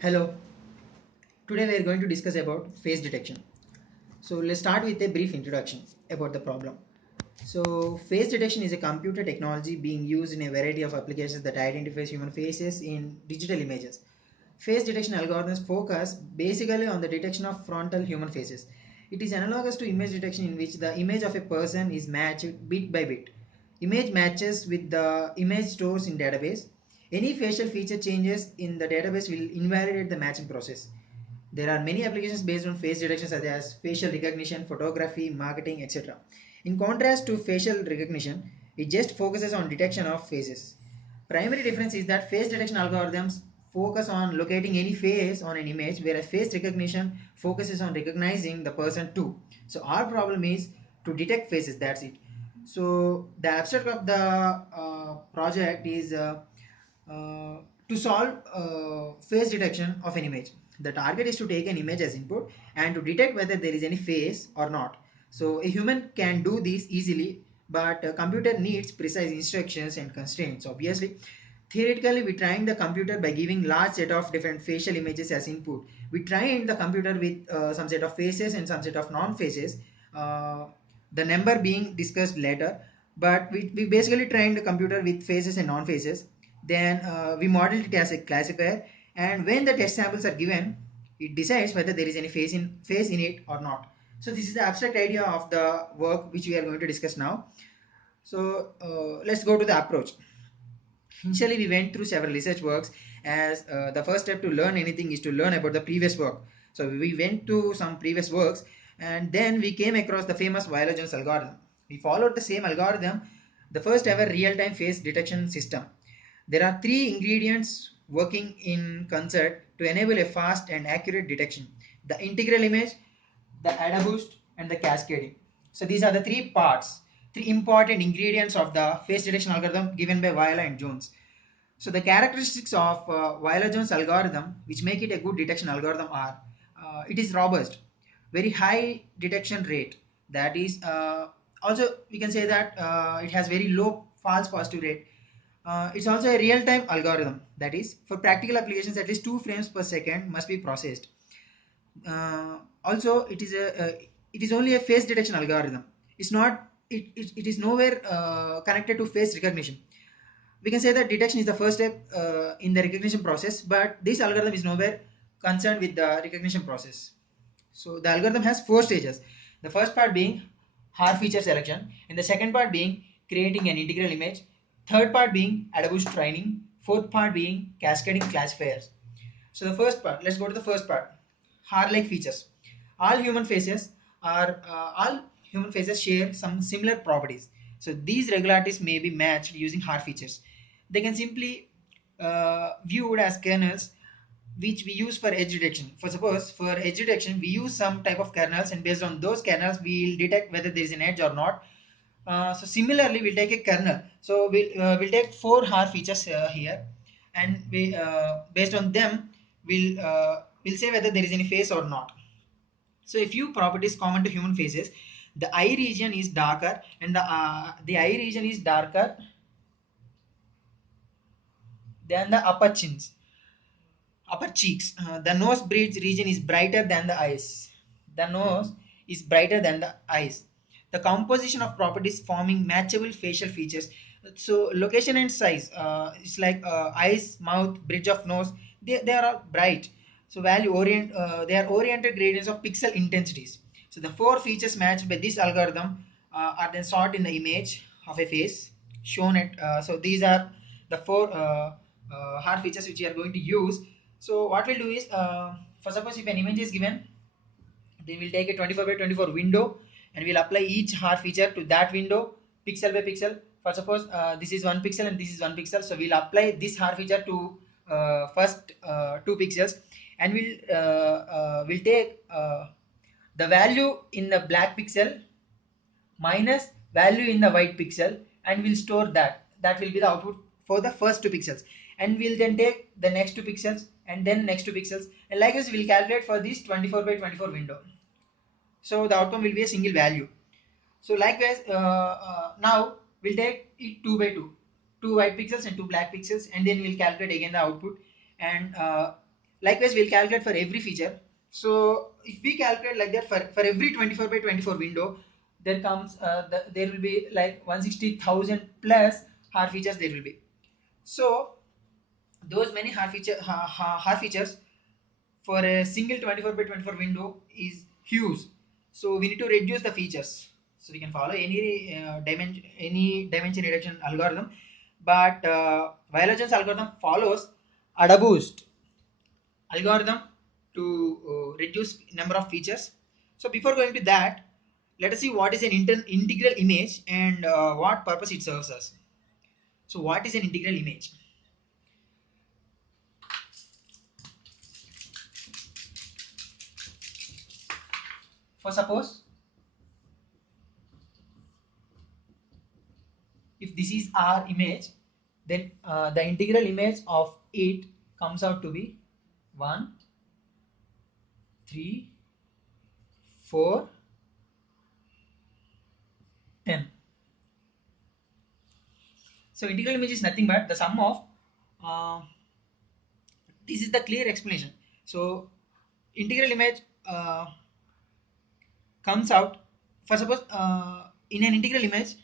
Hello, today we are going to discuss about face detection. So let's start with a brief introduction about the problem. So face detection is a computer technology being used in a variety of applications that identifies human faces in digital images. Face detection algorithms focus basically on the detection of frontal human faces. It is analogous to image detection in which the image of a person is matched bit by bit. Image matches with the image stores in database. Any facial feature changes in the database will invalidate the matching process. There are many applications based on face detection such as facial recognition, photography, marketing, etc. In contrast to facial recognition, it just focuses on detection of faces. Primary difference is that face detection algorithms focus on locating any face on an image, whereas face recognition focuses on recognizing the person too. So our problem is to detect faces, that's it. So the abstract of the project is to solve face detection of an image. The target is to take an image as input and to detect whether there is any face or not. So a human can do this easily, but a computer needs precise instructions and constraints. Obviously, theoretically, we train the computer by giving large set of different facial images as input. We train the computer with some set of faces and some set of non-faces. Uh, the number being discussed later, but we basically trained the computer with faces and non-faces. Then we modeled it as a classifier, and when the test samples are given, it decides whether there is any face in it or not. So this is the abstract idea of the work which we are going to discuss now. So let's go to the approach. Initially, we went through several research works, as the first step to learn anything is to learn about the previous work. So we went to some previous works, and then we came across the famous Weiler-Jones algorithm. We followed the same algorithm, the first ever real-time face detection system. There are three ingredients working in concert to enable a fast and accurate detection: the integral image, the AdaBoost, and the cascading. So these are the three important ingredients of the face detection algorithm given by Weiler and Jones. So the characteristics of Weiler-Jones algorithm which make it a good detection algorithm are: it is robust, very high detection rate. That is also we can say that it has very low false positive rate. It's also a real-time algorithm. That is, for practical applications, at least 2 frames per second must be processed. Also, it is only a face detection algorithm. It's not. It is nowhere connected to face recognition. We can say that detection is the first step in the recognition process, but this algorithm is nowhere concerned with the recognition process. So the algorithm has four stages. The first part being hard feature selection, and the second part being creating an integral image, third part being AdaBoost training, fourth part being cascading classifiers. So the first part, let's go to the first part. Hard-like features. All human faces all human faces share some similar properties. So these regularities may be matched using hard features. They can simply viewed as kernels which we use for edge detection. For suppose for edge detection, we use some type of kernels, and based on those kernels, we'll detect whether there is an edge or not. So similarly, we'll take a kernel. So we'll take four hard features here, and we based on them, we'll say whether there is any face or not. So a few properties common to human faces: the eye region is darker, and the eye region is darker than the upper cheeks. The nose bridge region is brighter than the eyes. The nose is brighter than the eyes. The composition of properties forming matchable facial features. So location and size. It's like eyes, mouth, bridge of nose. They are all bright. So they are oriented gradients of pixel intensities. So the four features matched by this algorithm are then sought in the image of a face shown at. So these are the four hard features which we are going to use. So what we'll do is, for suppose if an image is given, then we'll take a 24 by 24 window, and we'll apply each hard feature to that window pixel by pixel. For suppose this is 1 pixel and this is 1 pixel, so we'll apply this hard feature to first 2 pixels, and we'll take the value in the black pixel minus value in the white pixel, and we'll store that will be the output for the first 2 pixels, and we'll then take the next 2 pixels and then next 2 pixels, and like this we'll calculate for this 24 by 24 window. So the outcome will be a single value. So likewise, now we'll take it 2 by 2, two white pixels and two black pixels, and then we'll calculate again the output, and Likewise, we'll calculate for every feature. So if we calculate like that for every 24 by 24 window, there comes there will be like 160,000 plus hard features there will be. So those many hard features for a single 24 by 24 window is huge. So we need to reduce the features. So we can follow any dimension reduction algorithm, but Violagen's algorithm follows AdaBoost algorithm to reduce number of features. So before going to that, let us see what is an integral image and what purpose it serves us. So what is an integral image? For suppose if this is our image, then the integral image of it comes out to be 1, 3, 4, 10. So integral image is nothing but the sum of uh, this is the clear explanation. So integral image comes out for suppose in an integral image,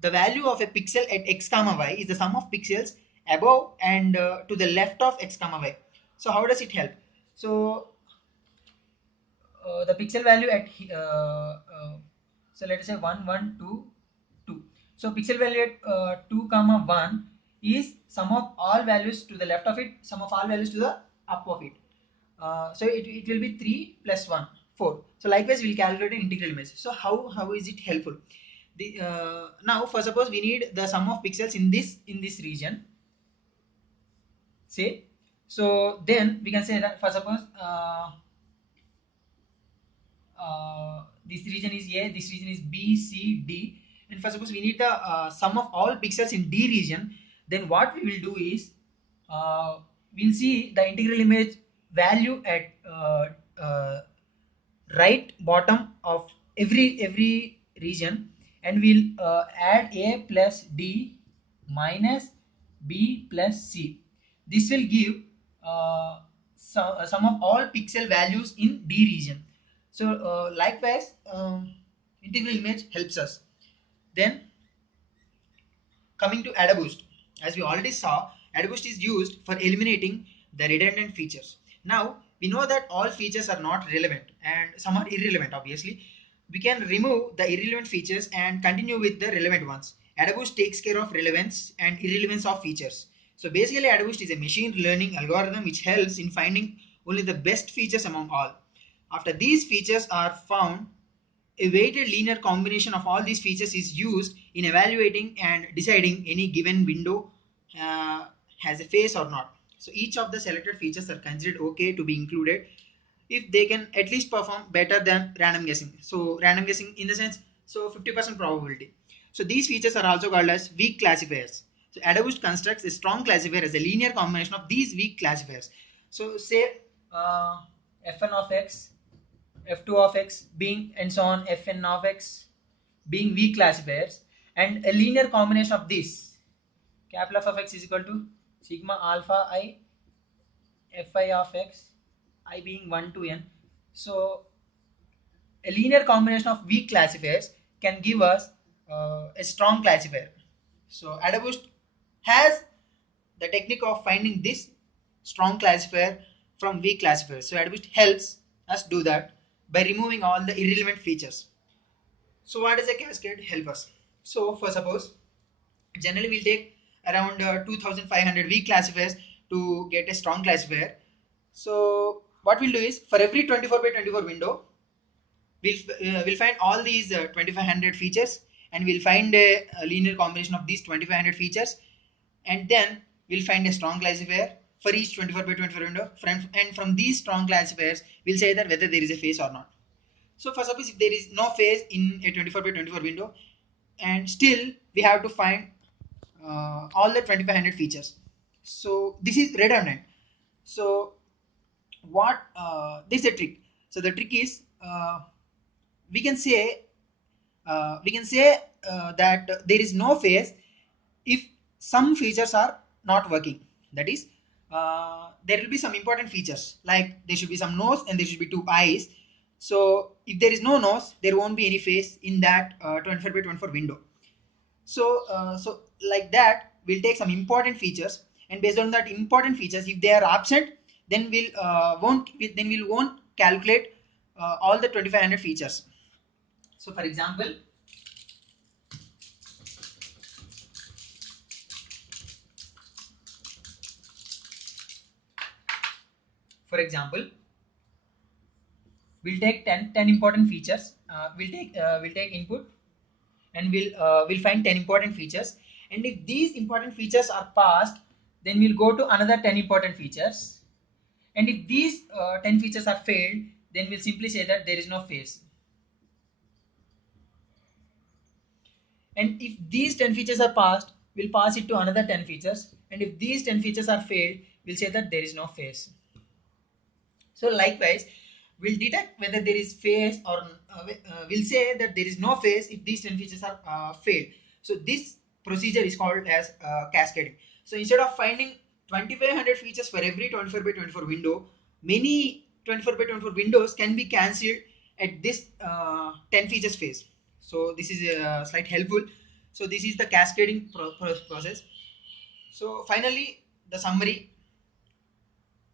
the value of a pixel at x comma y is the sum of pixels above and to the left of x comma y. So how does it help? So the pixel value at so let us say 1 1 2 2. So pixel value at 2 comma 1 is sum of all values to the left of it, sum of all values to the up of it. So it will be 3 plus 1 4. So likewise we will calculate an integral image. So how is it helpful? Now for suppose we need the sum of pixels in this region, say. So then we can say that for suppose this region is A, this region is B, C, D, and for suppose we need the sum of all pixels in D region, then what we will do is we'll see the integral image value at right bottom of every region, and we'll add A plus D minus B plus C. This will give sum of all pixel values in D region. So likewise, integral image helps us. Then coming to AdaBoost, as we already saw, AdaBoost is used for eliminating the redundant features. Now we know that all features are not relevant and some are irrelevant. Obviously, we can remove the irrelevant features and continue with the relevant ones. AdaBoost takes care of relevance and irrelevance of features. So basically, AdaBoost is a machine learning algorithm which helps in finding only the best features among all. After these features are found, a weighted linear combination of all these features is used in evaluating and deciding any given window has a face or not. So each of the selected features are considered okay to be included if they can at least perform better than random guessing. So random guessing in the sense, so 50% probability. So these features are also called as weak classifiers. So AdaBoost constructs a strong classifier as a linear combination of these weak classifiers. So say fn of x, f2 of x being and so on, fn of x being weak classifiers, and a linear combination of this capital F of x is equal to sigma alpha I fi of x, I being 1 to n. So a linear combination of weak classifiers can give us a strong classifier. So AdaBoost has the technique of finding this strong classifier from weak classifiers. So AdaBoost helps us do that by removing all the irrelevant features. So what does a cascade help us? So for suppose generally we'll take around 2500 weak classifiers to get a strong classifier. So what we'll do is for every 24 by 24 window, we'll find all these 2500 features, and we'll find a linear combination of these 2500 features, and then we'll find a strong classifier for each 24 by 24 window, and from these strong classifiers we'll say that whether there is a phase or not. So for suppose if there is no phase in a 24 by 24 window, and still we have to find all the 2500 features, so this is redundant. So what this is a trick. So the trick is we can say that there is no phase if some features are not working. That is, there will be some important features, like there should be some nose and there should be two eyes. So if there is no nose, there won't be any face in that 24 by 24 window. So like that, we'll take some important features, and based on that important features, if they are absent, then we'll won't calculate all the 2500 features. So for example, we'll take 10 important features. We'll take input, and we'll find 10 important features. And if these important features are passed, then we'll go to another 10 important features. And if these 10 features are failed, then we'll simply say that there is no phase. And if these 10 features are passed, we'll pass it to another 10 features. And if these 10 features are failed, we'll say that there is no phase. So likewise, we'll detect whether there is phase, or we'll say that there is no phase if these 10 features are failed. So this procedure is called as cascading. So instead of finding 2500 features for every 24 by 24 window, many 24 by 24 windows can be cancelled at this 10 features phase. So this is slight helpful. So this is the cascading process. So finally, the summary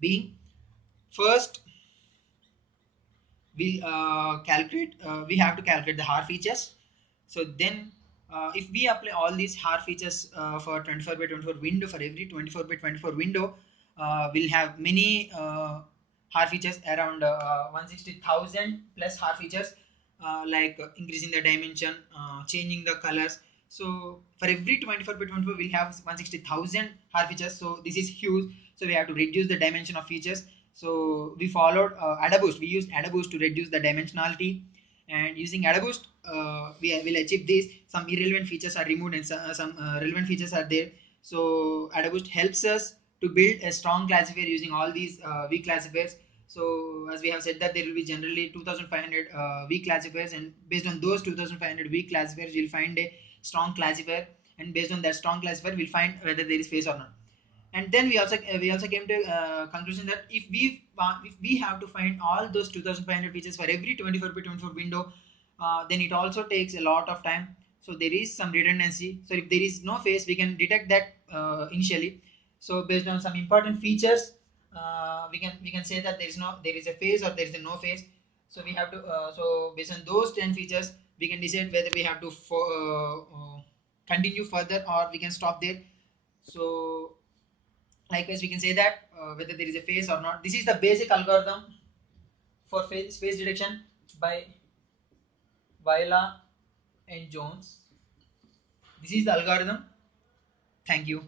being, first we have to calculate the har features. So then if we apply all these har features for 24 by 24 window, for every 24 by 24 window, we'll have many har features, around 160,000 plus har features, like increasing the dimension, changing the colors. So for every 24 by 24 we'll have 160,000 har features. So this is huge. So we have to reduce the dimension of features. So we followed AdaBoost. We used AdaBoost to reduce the dimensionality, and using AdaBoost, we will achieve this. Some irrelevant features are removed, and some relevant features are there. So AdaBoost helps us to build a strong classifier using all these weak classifiers. So as we have said that there will be generally 2500 weak classifiers, and based on those 2500 weak classifiers, you'll find a strong classifier, and based on that strong classifier, we'll find whether there is phase or not. And then we also came to conclusion that if we have to find all those 2500 features for every 24 by 24 window, then it also takes a lot of time. So there is some redundancy. So if there is no phase, we can detect that initially. So based on some important features, we can say that there is a phase or there is a no phase. So we have to so based on those 10 features, we can decide whether we have to continue further, or we can stop there. So likewise, we can say that whether there is a phase or not. This is the basic algorithm for phase detection by Viola and Jones. This is the algorithm. Thank you.